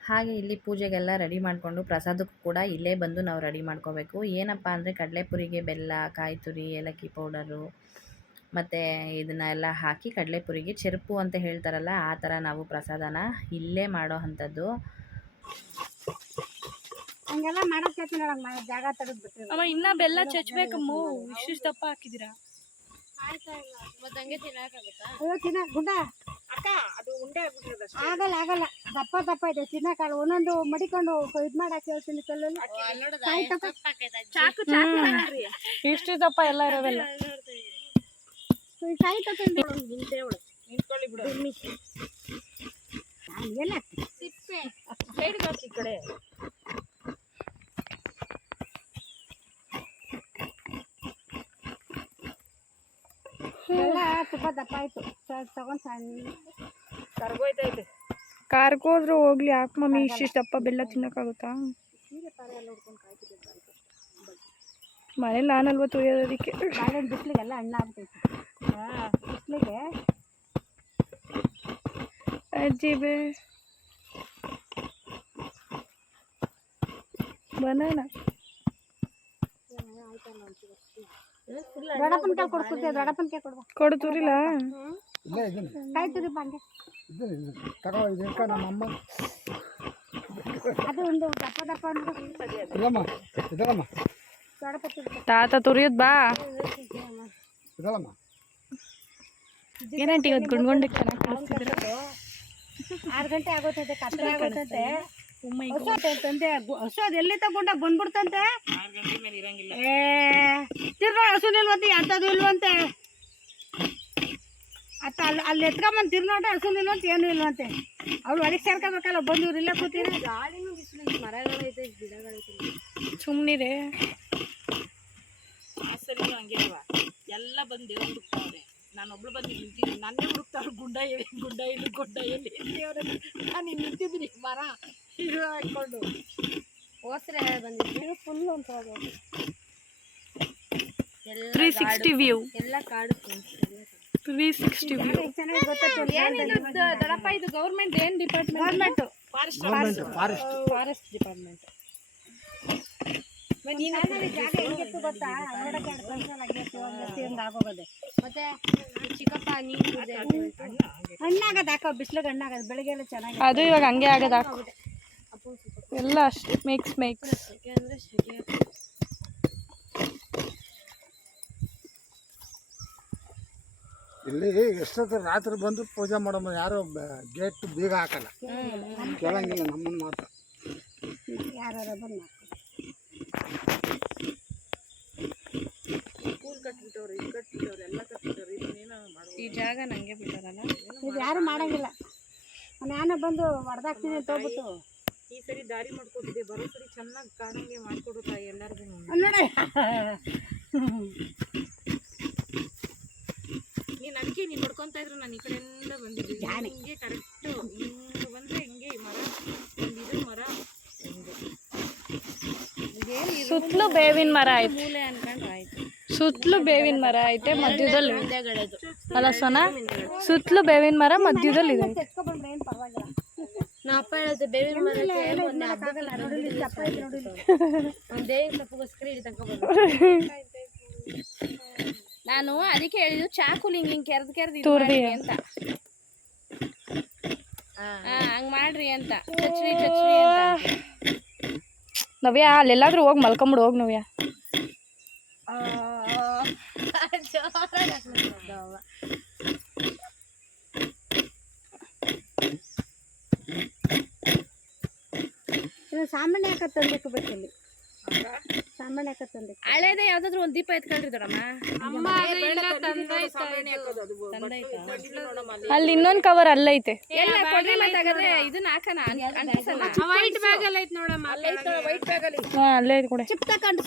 ಹಾಗೆ ಇಲ್ಲಿ ಪೂಜೆಗೆಲ್ಲ ರೆಡಿ ಮಾಡಿಕೊಂಡು ಪ್ರಸಾದಕ್ಕೂ ಕೂಡ ಇಲ್ಲೇ ಬಂದು ನಾವು ರೆಡಿ ಮಾಡ್ಕೋಬೇಕು. ಏನಪ್ಪ ಅಂದರೆ ಕಡಲೆಪುರಿಗೆ ಬೆಲ್ಲ, ಕಾಯಿ ತುರಿ, ಏಲಕ್ಕಿ ಪೌಡರು ಮತ್ತು ಇದನ್ನೆಲ್ಲ ಹಾಕಿ ಕಡಲೆಪುರಿಗೆ ಚೆರುಪು ಅಂತ ಹೇಳ್ತಾರಲ್ಲ ಆ ಥರ ನಾವು ಪ್ರಸಾದನ ಇಲ್ಲೇ ಮಾಡೋ ಅಂಥದ್ದು. ಹಂಗೆಲ್ಲ ಮಾಡೋಕೆ ಜಾಗ ತೆಗೆದು ಬಿಟ್ಟಿಲ್ಲ. ಅಮ್ಮ ಇನ್ನ ಬೆಲ್ಲ ಚಚ್ಬೇಕಮ್ಮ. ಇಷ್ಟು ದಪ್ಪ ಹಾಕಿದ್ದೀರಾ? ಅಯ್ಯೋ ತಿನ್ನಕ್ ಗುಡ್ಡ ಅಕ್ಕ ಅದು ಉಂಡೆ ಆಗ್ಬಿಟ್ಟಿರೋದು. ಆಗಲ್ಲ ದಪ್ಪ ಇದೆ ತಿನ್ನಕ್ಕಲ್ಲ. ಒಂದೊಂದು ಮಡಿಕೊಂಡು ಇದು ಮಾಡಕ್ಕೆ ಹೇಳ್ತೀನಿ ಕಲ್ಲಲ್ಲಿ. ಚಾಕು ಇಷ್ಟು ದಪ್ಪ ಎಲ್ಲ ಇರೋದಲ್ಲ. ಕಾಯಿ ತಗೊಂಡು ನಿಂತ್ಕೊಳ್ಳಿ ಬಿಡು. ಎಲ್ಲ ಸೈಡ್ಗೆ ಹಾಕಿ ಈ ಕಡೆ. ಎಲ್ಲ ತುಂಬ ದಪ್ಪ ಆಯ್ತು. ತಗೊಂಡು ಸಣ್ಣ ಕರ್ಗೋಯ್ತೈತೆ. ಕಾರ್ಗೋದ್ರು ಹೋಗ್ಲಿ. ಯಾಕೆ ಮಮ್ಮಿ ಇಷ್ಟಿಷ್ಟಪ್ಪ ಬೆಲ್ಲ ತಿನ್ನೋಕ್ಕಾಗುತ್ತಾ? ಮನೇಲಿ ನಾನಲ್ವ ತುಯ್ಯೋದಕ್ಕೆ. ಬಾಳೆಹಣ್ಣು ಬಿಸಿಲಿಗೆಲ್ಲ ಹಣ್ಣು ಆಗ್ಬಿಟ್ಟೈತಿ. ಬಿಸಿಲಿಗೆ ಅಜ್ಜಿ ಬನಾನ ದೊಡ್ಡಪ್ಪನ ಕೈ ಕೊಡ್ಕೊತೀವಿ. ದೊಡ್ಡಪ್ಪನ ಕೈ ಕೊಡ್ಬ ಕೊಡು ತುರಿಲ್ಲ. ಇಲ್ಲೇ ಇದೀನಿ, ಕಾಯಿ ತುರಿ ಬಂದೆ. ತಗೋ ಇದಕ್ಕ ನಮ್ಮಮ್ಮ. ಅದು ಒಂದು ದಪ್ಪ ಇದಮ್ಮ ಇದಲ್ಲಮ್ಮ ದೊಡ್ಡಪ್ಪ ತುರಿ ತಾತ ತುರಿಯೋದು ಬಾ. ಇದಲ್ಲಮ್ಮ ಏನಂಟಿ ಇವತ್ತು ಗುಂಡ್ಗುಂಡಕ್ಕೆ ಚೆನ್ನಾಗಿ ಕಾಣಿಸ್ತಿದ್ದೀರ. 6 ಗಂಟೆ ಆಗೋತೈತೆ, ಕತ್ಲೆ ಆಗೋತೈತೆ. ಹಸು ತಂದೆ ಹಸು ಅದು ಎಲ್ಲಿ ತಗೊಂಡ ಬಂದ್ಬಿಡ್ತಂತೆ. ಏ ತಿರ್ಗಾ ಹಸು ನಿಲ್ವಂತೆ, ಅಂಥದ್ದು ಇಲ್ವಂತೆ. ಅತ್ತ ಅಲ್ಲಿ ಎತ್ಕೊಂಬಂದು ತಿರ್ನೋಟ ಹಸು ನಿಲ್ವಂತ ಏನು ಇಲ್ವಂತೆ. ಅವ್ರು ಒಳಗೆ ಸೇರ್ಕೋಬೇಕಲ್ಲ, ಬಂದು ಇವ್ರು ಇಲ್ಲೇ ಕೂತೀರಿ. ಗಾಳಿನೂ ಬಿಸಿಲು, ಮರಗಳೈತೆ, ಗಿಡಗಳೈತೆ. ಸುಮ್ಮನಿರೇ. ಹಾಸನ ಹಂಗೆ ಅಲ್ವಾ, ಎಲ್ಲ ಬಂದು ದೇವ್ರು ಹುಡುಕ್ತಾವ್ರೆ. ನಾನೊಬ್ಳು ಬಂದು ನಿಂತಿದ್ದೀನಿ, ನನ್ನೇ ಹುಡುಕ್ತಾವ್ರು. ಗುಡ್ಡ ಎಲ್ಲಿ ನಾನು ಇಲ್ಲಿ ನಿಂತಿದ್ದೀನಿ, ಮರ ಇದು ಹಾಕ್ಕೊಂಡು. ಹೋಸ್ರೆ ಬಂದಿದ್ದೀನಿ ಫುಲ್ಲು ಅಂತ 360 ವ್ಯೂ. ಎಲ್ಲ ಕಾಡು 360 ವ್ಯೂ. ಚೆನ್ನಾಗಿ ಗೊತ್ತಾಗ್ತದೆ. ಏನಿದು ದಡಪ್ಪ, ಇದು ಗೌರ್ಮೆಂಟ್ ಏನು ಡಿಪಾರ್ಟ್ಮೆಂಟ್? Forest department. ಜಾಗ ಹೆಂಗಿತ್ತು ಗೊತ್ತಾ? ನೋಡಕ್ಕೆ ಆಗೋಗದೆ. ಮತ್ತೆ ಚಿಕ್ಕಪ್ಪ ನೀರು ಹಣ್ಣಾಗದು ಹಾಕೋ, ಬಿಸಿಲಿಗೆ ಹಣ್ಣಾಗದು. ಬೆಳಗ್ಗೆ ಎಲ್ಲ ಚೆನ್ನಾಗಿ ಅದು ಇವಾಗ ಹಂಗೆ ಆಗೋದು ಹಾಕು. ಎಲ್ಲ ಅಷ್ಟೇ ಮೇಕ್ಸ್ ಅಂದರೆ ಸೆಕೆ. ಇಲ್ಲಿ ಎಷ್ಟೊತ್ತು ರಾತ್ರಿ ಬಂದು ಪೂಜೆ ಮಾಡೋ ಯಾರು ಗೇಟ್ ಬೀಗ ಹಾಕಲ್ಲ, ಕೇಳಂಗಿಲ್ಲ ನಮ್ಮನ್ನು ಮಾತ್ರ. ಯಾರು ಬಂದು ಈ ಜಾಗ ನಂಗೆ ಬಿಟ್ಟಾರಲ್ಲ, ಇದು ಯಾರು ಮಾಡಂಗಿಲ್ಲ. ನಾನು ಬಂದು ಹೊಡೆದಾಕ್ತೀನಿ ಅಂತ ಹೋಗ್ಬಿಟ್ಟು ಈ ಸರಿ ದಾರಿ ಮಾಡ್ಕೊಟ್ಟಿದ್ದೆ. ಬರೋ ಸರಿ ಚೆನ್ನಾಗಿ ಕಾಣಂಗೆ ಮಾಡ್ಕೊಡು ತಾಯಿ ಎಲ್ಲರಿಗೂ. ನೋಡಿ ನೀನು ಅದಕ್ಕೆ ನೀನು ನೋಡ್ಕೊತಾ ಇದ್ರು, ನಾನು ಈ ಕಡೆಯಿಂದ ಬಂದಿದ್ದೆ. ಹಿಂಗೆ ಕರೆಕ್ಟು ಹಿಂಗೆ ಬಂದರೆ ಹಿಂಗೆ ಈ ಮರ ಇದು ಮರ ಸುತ್ತಲೂ ಬೇವಿನ ಮರ ಐತೆ. ಮೂಲೆ ಅನ್ಕೊಂಡ್ರೆ ಆಯ್ತು. ಸುತ್ತಲೂ ಬೇವಿನ ಮರ ಐತೆ, ಮಧ್ಯದಲ್ಲಿ ಅಲ್ಲ ಸೋನಾ, ಸುತ್ತಲೂ ಬೇವಿನ ಮರ ಮಧ್ಯದಲ್ಲಿ ಇದೆ. ಎತ್ಕೊಬಂದ್ರೆ ಏನು ಪರವಾಗಿಲ್ಲ. ನಾ ಅಪ್ಪ ಹೇಳೋದು ಬೇವಿನ ಮರಕ್ಕೆ ಆಗಲ್ಲ. ನೋಡಿ ಚಪ್ಪ ಐತೆ, ನೋಡಿ ಒಂದೇ ತಪ್ಪಗೋಸ್ಕರ ಇಲ್ಲಿ ತಗೊಂಡ್ಬಂದು. ನಾನು ಅದಕ್ಕೆ ಹೇಳಿದ್ದು ಚಾಕುಲಿ ಹಿಂಗೆ ಕೆರ್ದು ತುರ್ದಿ ಅಂತ. ಹಂಗೆ ಮಾಡ್ರಿ ಅಂತ, ಚಚ್ರಿ ಅಂತ. ನವ್ಯ ಅಲ್ಲೆಲ್ಲಾದ್ರೂ ಹೋಗಿ ಮಲ್ಕೊಂಬಿಡು, ಹೋಗಿ ನವ್ಯ. ಸಾಮಾನ್ಯ ಯಾಕೆ ತಂದಿಟ್ಟು ಬೇಕಲ್ಲಿ, ಸಾಮಾನ್ಯ ಯಾಕೆ ತಂದಿಟ್ಟು. ಹಳೇದೇ ಯಾವ್ದಾದ್ರು ಒಂದು ದೀಪ ಎತ್ಕೊಳ್ರಿ ದೊಡಮ್ಮ. ಅಲ್ಲಿ ಇನ್ನೊಂದು ಕವರ್ ಅಲ್ಲೈತೆ. ಎಲ್ಲ ಕೊಡ್ರಿ ಮಾತಾಗದ್ರೆ ಇದನ್ನ ಹಾಕೋಣ. ವೈಟ್ ಬ್ಯಾಗ್ ಅಲ್ಲಿ ಐತೆ ನೋಡಮ್ಮ, ವೈಟ್ ಬ್ಯಾಗ್ ಅಲ್ಲಿ. ಹಾಂ ಅಲ್ಲೇ ಐತೆ ಕೊಡೆ. ಚಿಪ್ ತಗೊಂಡು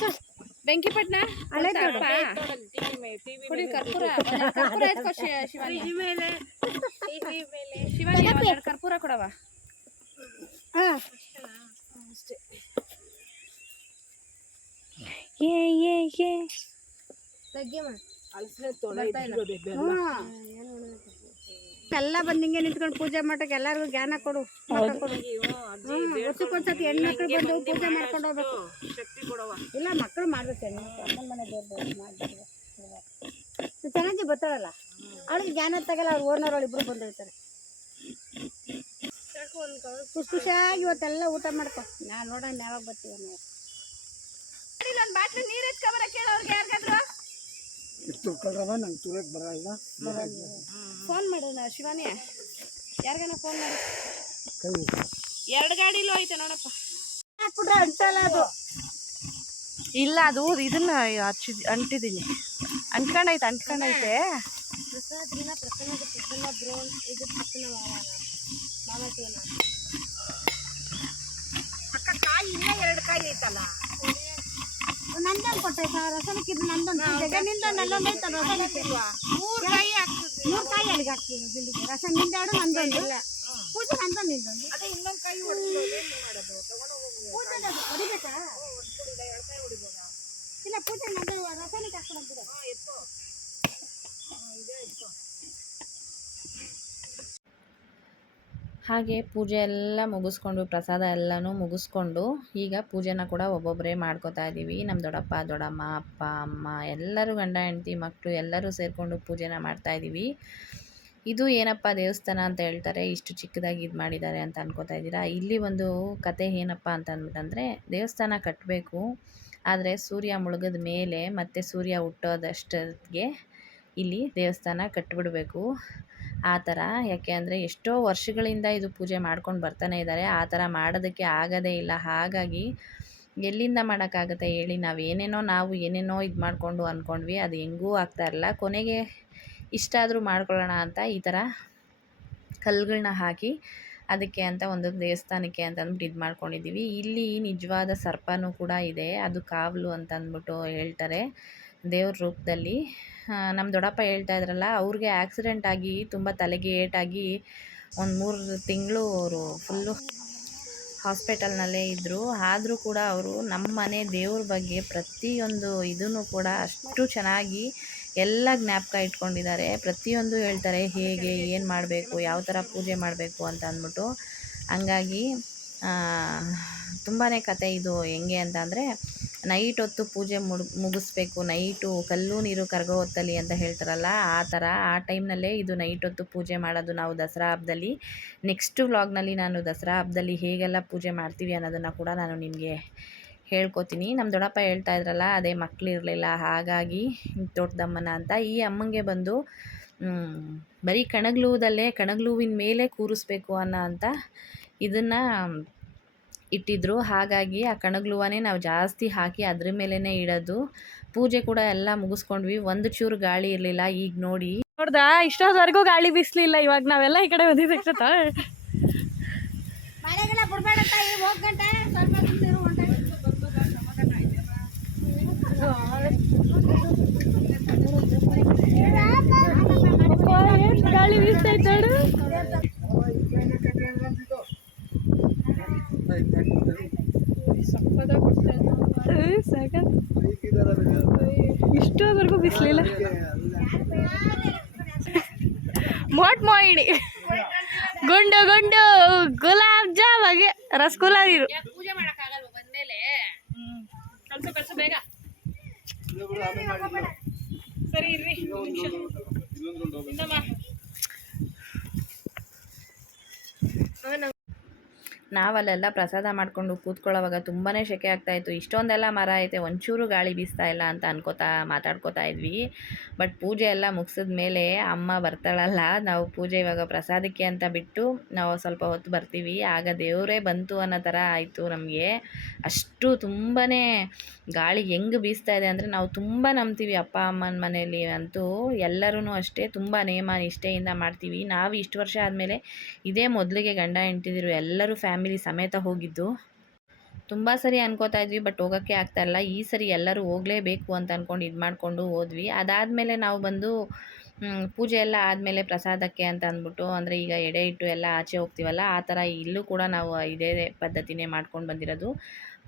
ಬೆಂಕಿಪಟ್ನ ಕುಡಿ. ಕರ್ಪೂರ ಎತ್ಕೊ ಶಿವಾನಿ. ಶಿವಾನಿ ಕರ್ಪೂರ ಕೊಡವ. ಎಲ್ಲ ಬಂದು ಹಿಂಗೆ ನಿಂತ್ಕೊಂಡು ಪೂಜೆ ಮಾಡಕ್ಕೆ ಎಲ್ಲರಿಗೂ ಜ್ಞಾನ ಕೊಡು. ವರ್ಷಕ್ಕೊಂದ್ಸತಿ ಹೆಣ್ಮಕ್ಳು ಬಂದು ಪೂಜೆ ಮಾಡ್ಕೊಂಡು ಹೋಗ್ಬೇಕು. ಇಲ್ಲ ಮಕ್ಕಳು ಮಾಡ್ಬೇಕು, ಹೆಣ್ಮಕ್ಳು ಅಮ್ಮನ ಮನೆ ದೇವ್ರು ಮಾಡ್ಬೇಕು. ಚೆನ್ನಾಗಿ ಬರ್ತಾಳಲ್ಲ ಅವಳಿಗೆ ಜ್ಞಾನ ತಗಲ್ಲ. ಅವ್ರು ಓನರ್ ಅವಳು ಇಬ್ರು ಬಂದಿರ್ತಾರೆ. ಖುಷಿಯಾಗಿ ಇವತ್ತೆಲ್ಲ ಊಟ ಮಾಡ್ಕೊ. ನಾನು ನೋಡೋಣ ಯಾವಾಗ ಬರ್ತೀವಿ ನಾವು. ಒಂದು ಬಾಟ್ಲಿ ನೀರು ಎತ್ಕೊಬರ ಕೇಳೋರ್ಗೆ ಯಾರಿಗಾದ್ರು. ತುರ್ಕೊಂಡ್ರವ ನಂಗೆ ತುರಕ್ಕೆ ಬರಲ್ಲ. ಫೋನ್ ಮಾಡೋಣ ಶಿವಾನಿ, ಯಾರಿಗಾನ ಫೋನ್ ಮಾಡಿ. ಕೈ 2 ಗಾಡಿಲೂ ಐತೆ ನೋಡಪ್ಪ. ಹಾಕ್ಬಿಟ್ರೆ ಅಂಟಲ್ಲ ಅದು. ಇಲ್ಲ ಅದು ಇದನ್ನ ಅಂಟಿದ್ದೀನಿ, ಅಂಟ್ಕೊಂಡೈತೆ. ಅಕ್ಕ ಕಾಯಿ ಇನ್ನೂ 2 ಕಾಯಿ ಐತಲ್ಲ. ನಂದೊಂದು ಕೊಟ್ಟೆ ರಸನಕ್ಕೆ. ಇದು ನಂದೊಂದು ಜಗನಿಂದ ನಲ್ಲೊಂದು ಐತಲ್ಲ ರಸನಕ್ಕೆ. 3 ಕಾಯಿ ಹಾಕ್ತಿದ್ವಿ. 3 ಕಾಯಿ ಅಲ್ಲಿಗೆ ಹಾಕ್ತೀವಿ ಬಿಲ್ಲಿಗೆ. ರಸ ನಿಂದಾಡು ನಂದೊಂದು, ಪೂಜೆ ನಂದೊಂದು ನಿಂದೊಂದು. ಅದೇ ಇನ್ನೊಂದು ಕಾಯಿ ಹೊಡೆದು ಮಾಡೋದು. ಪೂಜೆ ಹೊಡಿಬೇಕಾ? ಇಲ್ಲ ಪೂಜೆ ನಂದು ರಸನಿಗೆ ಹಾಕ್ಬಿಡಂತಿದೆ. ಹಾಗೆ ಪೂಜೆ ಎಲ್ಲ ಮುಗಿಸ್ಕೊಂಡು ಪ್ರಸಾದ ಎಲ್ಲನೂ ಮುಗಿಸ್ಕೊಂಡು ಈಗ ಪೂಜೆನ ಕೂಡ ಒಬ್ಬೊಬ್ಬರೇ ಮಾಡ್ಕೋತಾ ಇದ್ದೀವಿ. ನಮ್ಮ ದೊಡ್ಡಪ್ಪ ದೊಡ್ಡಮ್ಮ ಅಪ್ಪ ಅಮ್ಮ ಎಲ್ಲರೂ ಗಂಡ ಹೆಂಡತಿ ಮಕ್ಕಳು ಎಲ್ಲರೂ ಸೇರಿಕೊಂಡು ಪೂಜೆನ ಮಾಡ್ತಾಯಿದ್ದೀವಿ. ಇದು ಏನಪ್ಪ ದೇವಸ್ಥಾನ ಅಂತ ಹೇಳ್ತಾರೆ, ಇಷ್ಟು ಚಿಕ್ಕದಾಗಿ ಇದು ಮಾಡಿದ್ದಾರೆ ಅಂತ ಅನ್ಕೋತಾ ಇದ್ದೀರಾ. ಇಲ್ಲಿ ಒಂದು ಕತೆ ಏನಪ್ಪ ಅಂತ ಅಂದ್ಬಿಟ್ಟಂದರೆ, ದೇವಸ್ಥಾನ ಕಟ್ಟಬೇಕು ಆದರೆ ಸೂರ್ಯ ಮುಳುಗಿದ ಮೇಲೆ ಮತ್ತು ಸೂರ್ಯ ಹುಟ್ಟೋದಷ್ಟೊತ್ತಿಗೆ ಇಲ್ಲಿ ದೇವಸ್ಥಾನ ಕಟ್ಟಿಬಿಡಬೇಕು ಆ ಥರ. ಯಾಕೆ ಅಂದರೆ ಎಷ್ಟೋ ವರ್ಷಗಳಿಂದ ಇದು ಪೂಜೆ ಮಾಡ್ಕೊಂಡು ಬರ್ತಾನೆ ಇದ್ದಾರೆ, ಆ ಥರ ಮಾಡೋದಕ್ಕೆ ಆಗೋದೇ ಇಲ್ಲ. ಹಾಗಾಗಿ ಎಲ್ಲಿಂದ ಮಾಡೋಕ್ಕಾಗುತ್ತೆ ಹೇಳಿ, ನಾವು ಏನೇನೋ ಇದು ಮಾಡಿಕೊಂಡು ಅಂದ್ಕೊಂಡ್ವಿ, ಅದು ಹೆಂಗೂ ಆಗ್ತಾಯಿರಲ್ಲ. ಕೊನೆಗೆ ಇಷ್ಟ ಆದರೂ ಮಾಡ್ಕೊಳ್ಳೋಣ ಅಂತ ಈ ಥರ ಕಲ್ಲುಗಳನ್ನ ಹಾಕಿ ಅದಕ್ಕೆ ಅಂತ ಒಂದು ದೇವಸ್ಥಾನಕ್ಕೆ ಅಂತ ಅಂದ್ಬಿಟ್ಟು ಇದು ಮಾಡ್ಕೊಂಡಿದ್ದೀವಿ. ಇಲ್ಲಿ ನಿಜವಾದ ಸರ್ಪನೂ ಕೂಡ ಇದೆ, ಅದು ಕಾವಲು ಅಂತ ಅಂದ್ಬಿಟ್ಟು ಹೇಳ್ತಾರೆ ದೇವ್ರ ರೂಪದಲ್ಲಿ. ನಮ್ಮ ದೊಡ್ಡಪ್ಪ ಹೇಳ್ತಾ ಇದ್ರಲ್ಲ, ಅವ್ರಿಗೆ ಆಕ್ಸಿಡೆಂಟ್ ಆಗಿ ತುಂಬ ತಲೆಗೆ ಏಟಾಗಿ ಒಂದು 3 ತಿಂಗಳು ಅವರು ಫುಲ್ಲು ಹಾಸ್ಪಿಟಲ್ನಲ್ಲೇ ಇದ್ದರು. ಆದರೂ ಕೂಡ ಅವರು ನಮ್ಮ ಮನೆ ದೇವ್ರ ಬಗ್ಗೆ ಪ್ರತಿಯೊಂದು ಇದನ್ನು ಕೂಡ ಅಷ್ಟು ಚೆನ್ನಾಗಿ ಎಲ್ಲ ಜ್ಞಾಪಕ ಇಟ್ಕೊಂಡಿದ್ದಾರೆ. ಪ್ರತಿಯೊಂದು ಹೇಳ್ತಾರೆ ಹೇಗೆ ಏನು ಮಾಡಬೇಕು, ಯಾವ ಥರ ಪೂಜೆ ಮಾಡಬೇಕು ಅಂತ ಅಂದ್ಬಿಟ್ಟು. ಹಂಗಾಗಿ ತುಂಬಾ ಕತೆ ಇದು. ಹೆಂಗೆ ಅಂತ ಅಂದರೆ ನೈಟ್ ಹೊತ್ತು ಪೂಜೆ ಮುಗಿಸ್ಬೇಕು, ನೈಟು ಕಲ್ಲು ನೀರು ಕರಗೋ ಹೊತ್ತಲ್ಲಿ ಅಂತ ಹೇಳ್ತಾರಲ್ಲ, ಆ ಥರ ಆ ಟೈಮ್ನಲ್ಲೇ ಇದು ನೈಟ್ ಹೊತ್ತು ಪೂಜೆ ಮಾಡೋದು ನಾವು ದಸರಾ ಹಬ್ಬದಲ್ಲಿ. ನೆಕ್ಸ್ಟ್ ವ್ಲಾಗ್ನಲ್ಲಿ ನಾನು ದಸರಾ ಹಬ್ಬದಲ್ಲಿ ಹೇಗೆಲ್ಲ ಪೂಜೆ ಮಾಡ್ತೀವಿ ಅನ್ನೋದನ್ನು ಕೂಡ ನಾನು ನಿಮಗೆ ಹೇಳ್ಕೊತೀನಿ. ನಮ್ಮ ದೊಡ್ಡಪ್ಪ ಹೇಳ್ತಾ ಇದ್ರಲ್ಲ, ಅದೇ ಮಕ್ಕಳಿರಲಿಲ್ಲ, ಹಾಗಾಗಿ ತೋಟದಮ್ಮನ ಅಂತ ಈ ಅಮ್ಮಂಗೆ ಬಂದು ಬರೀ ಕಣಗ್ಲೂವಿನ ಮೇಲೆ ಕೂರಿಸ್ಬೇಕು ಅನ್ನೋ ಅಂತ ಇದನ್ನು ಇಟ್ಟಿದ್ರು. ಹಾಗಾಗಿ ಆ ಕಣಗ್ಲೂವನ್ನೇ ನಾವು ಜಾಸ್ತಿ ಹಾಕಿ ಅದ್ರ ಮೇಲೇ ಇಡೋದು. ಪೂಜೆ ಕೂಡ ಎಲ್ಲ ಮುಗಿಸ್ಕೊಂಡ್ವಿ, ಒಂದು ಚೂರು ಗಾಳಿ ಇರಲಿಲ್ಲ. ಈಗ ನೋಡಿ ನೋಡ್ದಾ, ಇಷ್ಟೊಂದವರೆಗೂ ಗಾಳಿ ಬೀಸಲಿಲ್ಲ. ಇವಾಗ ನಾವೆಲ್ಲ ಈ ಕಡೆ ಬಂದಿದ್ದ ಮಳೆಗೆಲ್ಲ ಬಿಡ್ಬೇಡ ತಾಯಿ, ಹೋಗ್ಗಂಟ ಸ್ವಲ್ಪ ಸುಮ್ಮನಿರು ಹೊಂಟಾಗಿ. ಗಾಳಿ ಬೀಸ್ತೈತೆ ನೋಡು. ಇಷ್ಟೊವರೆಗೂ ಬಿಸ್ಲಿಲ್ಲ. ಮೋಟ್ ಮೋಯಿಡಿ ಗುಂಡು ಗುಂಡು ಗುಲಾಬ್ ಜಾಮಗೆ ರಸಗುಲ್ಲ ನೀರು. ಪೂಜೆ ಮಾಡೋಕ್ಕಾಗಲ್ವ ಬಂದಮೇಲೆ? ಕಳ್ಸು ಬೇಗ. ಸರಿ ಇರ್ರಿ ನಾವಲ್ಲೆಲ್ಲ ಪ್ರಸಾದ ಮಾಡಿಕೊಂಡು ಕೂತ್ಕೊಳ್ಳೋವಾಗ ತುಂಬಾ ಸೆಕೆ ಆಗ್ತಾಯಿತ್ತು. ಇಷ್ಟೊಂದೆಲ್ಲ ಮರ ಐತೆ, ಒಂಚೂರು ಗಾಳಿ ಬೀಸ್ತಾ ಇಲ್ಲ ಅಂತ ಮಾತಾಡ್ಕೋತಾ ಇದ್ವಿ. ಬಟ್ ಪೂಜೆ ಎಲ್ಲ ಮುಗಿಸಿದ ಮೇಲೆ ಅಮ್ಮ ಬರ್ತಾಳಲ್ಲ, ನಾವು ಪೂಜೆ ಇವಾಗ ಪ್ರಸಾದಕ್ಕೆ ಅಂತ ಬಿಟ್ಟು ನಾವು ಸ್ವಲ್ಪ ಹೊತ್ತು ಬರ್ತೀವಿ, ಆಗ ದೇವರೇ ಬಂತು ಅನ್ನೋ ಥರ ಆಯಿತು ನಮಗೆ. ಅಷ್ಟು ತುಂಬಾ ಗಾಳಿ ಹೆಂಗೆ ಬೀಸ್ತಾ ಇದೆ ಅಂದರೆ, ನಾವು ತುಂಬ ನಂಬ್ತೀವಿ ಅಪ್ಪ ಅಮ್ಮನ ಮನೆಯಲ್ಲಿ ಅಂತೂ. ಎಲ್ಲರೂ ಅಷ್ಟೇ ತುಂಬ ನೇಮ ನಿಷ್ಠೆಯಿಂದ ಮಾಡ್ತೀವಿ. ನಾವು ಇಷ್ಟು ವರ್ಷ ಆದಮೇಲೆ ಇದೇ ಮೊದಲಿಗೆ ಗಂಡ ಹೆಂಡ್ತಿದಿರು ಎಲ್ಲರೂ ಫ್ಯಾಮಿಲಿ ಸಮೇತ ಹೋಗಿದ್ದು. ತುಂಬ ಸರಿ ಅನ್ಕೋತಾ ಇದ್ವಿ, ಬಟ್ ಹೋಗೋಕ್ಕೆ ಆಗ್ತಾಯಿಲ್ಲ. ಈ ಸರಿ ಎಲ್ಲರೂ ಹೋಗಲೇಬೇಕು ಅಂತ ಅಂದ್ಕೊಂಡು ಇದು ಮಾಡಿಕೊಂಡು ಹೋದ್ವಿ. ಅದಾದಮೇಲೆ ನಾವು ಬಂದು ಪೂಜೆ ಎಲ್ಲ ಆದಮೇಲೆ ಪ್ರಸಾದಕ್ಕೆ ಅಂತ ಅಂದ್ಬಿಟ್ಟು, ಅಂದರೆ ಈಗ ಎಡೆ ಇಟ್ಟು ಎಲ್ಲ ಆಚೆ ಹೋಗ್ತೀವಲ್ಲ, ಆ ಥರ ಇಲ್ಲೂ ಕೂಡ ನಾವು ಇದೇ ಪದ್ಧತಿನೇ ಮಾಡ್ಕೊಂಡು ಬಂದಿರೋದು.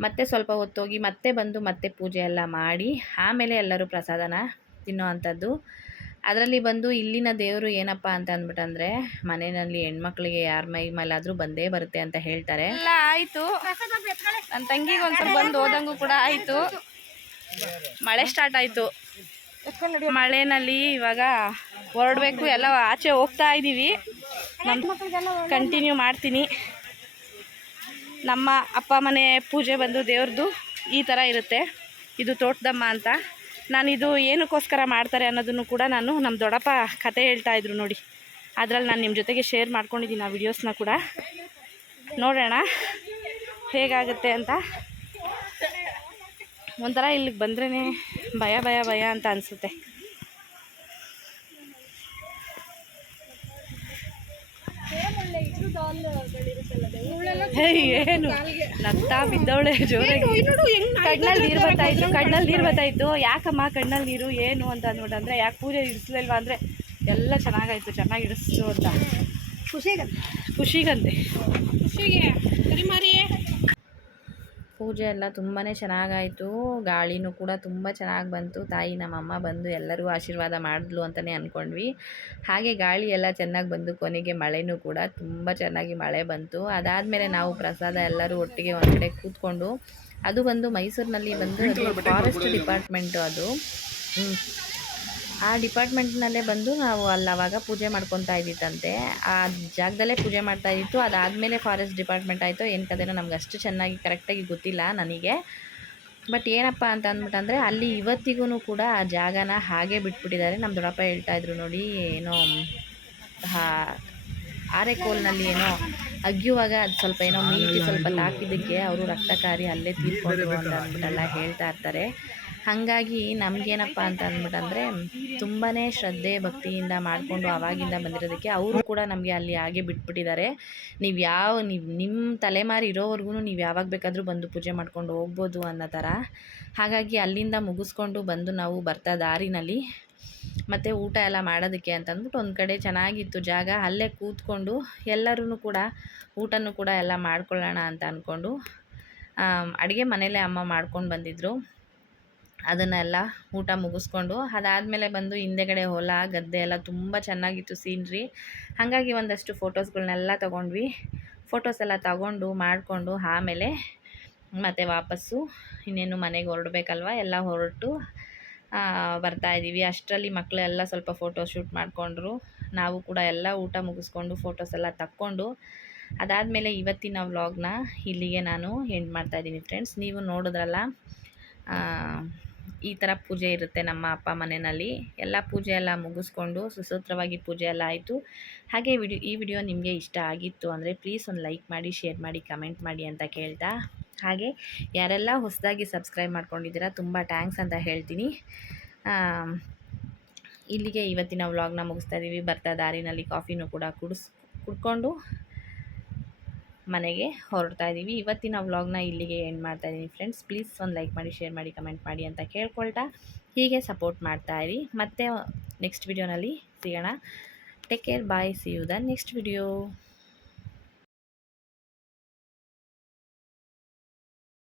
ಮತ್ತೆ ಸ್ವಲ್ಪ ಹೊತ್ತೋಗಿ ಮತ್ತೆ ಬಂದು ಮತ್ತೆ ಪೂಜೆ ಎಲ್ಲ ಮಾಡಿ ಆಮೇಲೆ ಎಲ್ಲರೂ ಪ್ರಸಾದನ ತಿನ್ನೋ ಅಂಥದ್ದು. ಅದರಲ್ಲಿ ಬಂದು ಇಲ್ಲಿನ ದೇವರು ಏನಪ್ಪ ಅಂತ ಅಂದ್ಬಿಟ್ಟಂದರೆ, ಮನೆಯಲ್ಲಿ ಹೆಣ್ಮಕ್ಳಿಗೆ ಯಾರ ಮೈ ಮೇಲಾದರೂ ಬಂದೇ ಬರುತ್ತೆ ಅಂತ ಹೇಳ್ತಾರೆ. ಎಲ್ಲ ಆಯಿತು, ನನ್ನ ತಂಗಿಗೆ ಒಂದು ಸ್ವಲ್ಪ ಬಂದು ಹೋದಂಗೂ ಕೂಡ ಆಯಿತು. ಮಳೆ ಸ್ಟಾರ್ಟ್ ಆಯಿತು. ಮಳೆನಲ್ಲಿ ಇವಾಗ ಹೊರಡಬೇಕು, ಎಲ್ಲ ಆಚೆ ಹೋಗ್ತಾ ಇದ್ದೀವಿ. ನಮ್ಮ ಕಂಟಿನ್ಯೂ ಮಾಡ್ತೀನಿ. ನಮ್ಮ ಅಪ್ಪ ಮನೆ ಪೂಜೆ ಬಂದು ದೇವ್ರದ್ದು ಈ ಥರ ಇರುತ್ತೆ. ಇದು ತೋಟದಮ್ಮ ಅಂತ. ನಾನಿದು ಏನಕ್ಕೋಸ್ಕರ ಮಾಡ್ತಾರೆ ಅನ್ನೋದನ್ನು ಕೂಡ ನಾನು ನಮ್ಮ ದೊಡ್ಡಪ್ಪ ಕತೆ ಹೇಳ್ತಾಯಿದ್ರು ನೋಡಿ, ಅದರಲ್ಲಿ ನಾನು ನಿಮ್ಮ ಜೊತೆಗೆ ಶೇರ್ ಮಾಡ್ಕೊಂಡಿದ್ದೀನಿ ಆ ವಿಡಿಯೋಸ್ನ ಕೂಡ. ನೋಡೋಣ ಹೇಗಾಗುತ್ತೆ ಅಂತ. ಒಂಥರ ಇಲ್ಲಿಗೆ ಬಂದ್ರೇ ಭಯ ಭಯ ಭಯ ಅಂತ ಅನಿಸುತ್ತೆ. ಏನು ನಗ್ತಾ ಬಿದ್ದವಳೆ ಜೋರಾಗಿ. ಕಣ್ಣಲ್ಲಿ ನೀರು ಬರ್ತಾಯಿತ್ತು. ಯಾಕಮ್ಮ ಕಣ್ಣಲ್ಲಿ ನೀರು ಏನು ಅಂತ ಅಂದ್ಬಿಟ್ಟು, ಅಂದರೆ ಯಾಕೆ ಪೂಜೆ ಇಡಿಸ್ಲಿಲ್ವಾ ಅಂದರೆ, ಎಲ್ಲ ಚೆನ್ನಾಗಾಯಿತು, ಚೆನ್ನಾಗಿ ಇಡಿಸ್ತು ಅಂತ ಖುಷಿಗಂತೆ. ಪೂಜೆ ಎಲ್ಲ ತುಂಬಾ ಚೆನ್ನಾಗಾಯಿತು. ಗಾಳಿನೂ ಕೂಡ ತುಂಬ ಚೆನ್ನಾಗಿ ಬಂತು. ತಾಯಿ ನಮ್ಮಮ್ಮ ಬಂದು ಎಲ್ಲರೂ ಆಶೀರ್ವಾದ ಮಾಡಿದ್ಲು ಅಂತಲೇ ಅಂದ್ಕೊಂಡ್ವಿ. ಹಾಗೆ ಗಾಳಿ ಎಲ್ಲ ಚೆನ್ನಾಗಿ ಬಂದು ಕೊನೆಗೆ ಮಳೆನೂ ಕೂಡ ತುಂಬ ಚೆನ್ನಾಗಿ ಮಳೆ ಬಂತು. ಅದಾದಮೇಲೆ ನಾವು ಪ್ರಸಾದ ಎಲ್ಲರೂ ಒಟ್ಟಿಗೆ ಒಂದು ಕಡೆ ಕೂತ್ಕೊಂಡು, ಅದು ಬಂದು ಮೈಸೂರಿನಲ್ಲಿ ಬಂದು ಫಾರೆಸ್ಟ್ ಡಿಪಾರ್ಟ್ಮೆಂಟು ಅದು. ಆ ಡಿಪಾರ್ಟ್ಮೆಂಟ್ನಲ್ಲೇ ಬಂದು ನಾವು ಅವಾಗ ಪೂಜೆ ಮಾಡ್ಕೊತಾ ಇದ್ದಿತ್ತಂತೆ. ಆ ಜಾಗದಲ್ಲೇ ಪೂಜೆ ಮಾಡ್ತಾ ಇದ್ದಿತ್ತು. ಅದಾದಮೇಲೆ ಫಾರೆಸ್ಟ್ ಡಿಪಾರ್ಟ್ಮೆಂಟ್ ಆಯಿತು ಏನು ಕಥೆನೋ ನಮ್ಗೆ ಅಷ್ಟು ಚೆನ್ನಾಗಿ ಕರೆಕ್ಟಾಗಿ ಗೊತ್ತಿಲ್ಲ ನನಗೆ. ಬಟ್ ಏನಪ್ಪ ಅಂತ ಅಂದ್ಬಿಟ್ಟಂದರೆ ಅಲ್ಲಿ ಇವತ್ತಿಗೂ ಕೂಡ ಆ ಜಾಗನ ಹಾಗೆ ಬಿಟ್ಬಿಟ್ಟಿದ್ದಾರೆ. ನಮ್ಮ ದೊಡ್ಡಪ್ಪ ಹೇಳ್ತಾಯಿದ್ರು ನೋಡಿ, ಏನೋ ಆರೆಕೋಲ್ನಲ್ಲಿ ಏನೋ ಅಗ್ಯುವಾಗ ಅದು ಸ್ವಲ್ಪ ಏನೋ ಮೀಟಿ ಸ್ವಲ್ಪ ತಾಕಿದ್ದಕ್ಕೆ ಅವರು ರಕ್ತ ಕಾರಿ ಅಲ್ಲೇ ತೀರ್ಕೊಂಡ್ರು ಅಂತ ಅಂದ್ಬಿಟ್ಟೆಲ್ಲ ಹೇಳ್ತಾ ಇರ್ತಾರೆ. ಹಾಗಾಗಿ ನಮಗೇನಪ್ಪ ಅಂತ ಅಂದ್ಬಿಟ್ಟಂದರೆ ತುಂಬಾ ಶ್ರದ್ಧೆ ಭಕ್ತಿಯಿಂದ ಮಾಡಿಕೊಂಡು ಆವಾಗಿಂದ ಬಂದಿರೋದಕ್ಕೆ ಅವರು ಕೂಡ ನಮಗೆ ಅಲ್ಲಿ ಹಾಗೆ ಬಿಟ್ಬಿಟ್ಟಿದ್ದಾರೆ. ನೀವು ನಿಮ್ಮ ತಲೆಮಾರು ಇರೋವರೆಗೂ ನೀವು ಯಾವಾಗ ಬೇಕಾದರೂ ಬಂದು ಪೂಜೆ ಮಾಡ್ಕೊಂಡು ಹೋಗ್ಬೋದು ಅನ್ನೋ ಥರ. ಹಾಗಾಗಿ ಅಲ್ಲಿಂದ ಮುಗಿಸ್ಕೊಂಡು ಬಂದು ನಾವು ಬರ್ತಾ ದಾರಿನಲ್ಲಿ ಮತ್ತು ಊಟ ಎಲ್ಲ ಮಾಡೋದಕ್ಕೆ ಅಂತಂದ್ಬಿಟ್ಟು ಒಂದು ಕಡೆ ಚೆನ್ನಾಗಿತ್ತು ಜಾಗ, ಅಲ್ಲೇ ಕೂತ್ಕೊಂಡು ಎಲ್ಲರೂ ಕೂಡ ಊಟನೂ ಕೂಡ ಎಲ್ಲ ಮಾಡ್ಕೊಳ್ಳೋಣ ಅಂತ ಅಂದ್ಕೊಂಡು ಅಡುಗೆ ಮನೇಲೇ ಅಮ್ಮ ಮಾಡ್ಕೊಂಡು ಬಂದಿದ್ದರು. ಅದನ್ನೆಲ್ಲ ಊಟ ಮುಗಿಸ್ಕೊಂಡು ಅದಾದಮೇಲೆ ಬಂದು ಹಿಂದೆಗಡೆ ಹೊಲ ಗದ್ದೆ ಎಲ್ಲ ತುಂಬ ಚೆನ್ನಾಗಿತ್ತು ಸೀನ್ರಿ. ಹಾಗಾಗಿ ಒಂದಷ್ಟು ಫೋಟೋಸ್ಗಳನ್ನೆಲ್ಲ ತೊಗೊಂಡ್ವಿ. ಫೋಟೋಸ್ ಎಲ್ಲ ತಗೊಂಡು ಮಾಡಿಕೊಂಡು ಆಮೇಲೆ ಮತ್ತು ವಾಪಸ್ಸು ಇನ್ನೇನು ಮನೆಗೆ ಹೊರಡ್ಬೇಕಲ್ವ, ಎಲ್ಲ ಹೊರಟು ಬರ್ತಾಯಿದ್ದೀವಿ. ಅಷ್ಟರಲ್ಲಿ ಮಕ್ಕಳೆಲ್ಲ ಸ್ವಲ್ಪ ಫೋಟೋ ಶೂಟ್ ಮಾಡಿಕೊಂಡ್ರು. ನಾವು ಕೂಡ ಎಲ್ಲ ಊಟ ಮುಗಿಸ್ಕೊಂಡು ಫೋಟೋಸ್ ಎಲ್ಲ ತಕ್ಕೊಂಡು ಅದಾದಮೇಲೆ ಇವತ್ತಿನ ವ್ಲಾಗ್ನ ಇಲ್ಲಿಗೆ ನಾನು ಎಂಡ್ ಮಾಡ್ತಾಯಿದ್ದೀನಿ ಫ್ರೆಂಡ್ಸ್. ನೀವು ನೋಡಿದ್ರಲ್ಲ, ಈ ಥರ ಪೂಜೆ ಇರುತ್ತೆ ನಮ್ಮ ಅಪ್ಪ ಮನೆಯಲ್ಲಿ. ಎಲ್ಲ ಪೂಜೆ ಎಲ್ಲ ಮುಗಿಸ್ಕೊಂಡು ಸುಸೂತ್ರವಾಗಿ ಪೂಜೆ ಎಲ್ಲ ಆಯಿತು. ಹಾಗೆ ಈ ವಿಡಿಯೋ ನಿಮಗೆ ಇಷ್ಟ ಆಗಿತ್ತು ಅಂದರೆ ಪ್ಲೀಸ್ ಒಂದು ಲೈಕ್ ಮಾಡಿ, ಶೇರ್ ಮಾಡಿ, ಕಮೆಂಟ್ ಮಾಡಿ ಅಂತ ಕೇಳ್ತಾ, ಹಾಗೆ ಯಾರೆಲ್ಲ ಹೊಸದಾಗಿ ಸಬ್ಸ್ಕ್ರೈಬ್ ಮಾಡ್ಕೊಂಡಿದ್ದೀರಾ ತುಂಬ ಥ್ಯಾಂಕ್ಸ್ ಅಂತ ಹೇಳ್ತೀನಿ. ಇಲ್ಲಿಗೆ ಇವತ್ತಿನ ವ್ಲಾಗ್ನ ಮುಗಿಸ್ತಾ ಇದ್ದೀವಿ. ಬರ್ತಾ ದಾರಿನಲ್ಲಿ ಕಾಫಿನೂ ಕೂಡ ಕುಡ್ಕೊಂಡು ಮನೆಗೆ ಹೊರಡ್ತಾ ಇದ್ದೀವಿ. ಇವತ್ತಿನ ವ್ಲಾಗ್ನ ಇಲ್ಲಿಗೆ ಎಂಡ್ ಮಾಡ್ತಾ ಇದ್ದೀನಿ ಫ್ರೆಂಡ್ಸ್. ಪ್ಲೀಸ್ ಒಂದು ಲೈಕ್ ಮಾಡಿ, ಶೇರ್ ಮಾಡಿ, ಕಮೆಂಟ್ ಮಾಡಿ ಅಂತ ಕೇಳ್ಕೊಳ್ತಾ ಹೀಗೆ ಸಪೋರ್ಟ್ ಮಾಡ್ತಾಯಿರಿ. ಮತ್ತೆ ನೆಕ್ಸ್ಟ್ ವಿಡಿಯೋನಲ್ಲಿ ಸಿಗೋಣ. Take care, bye, see you the next video.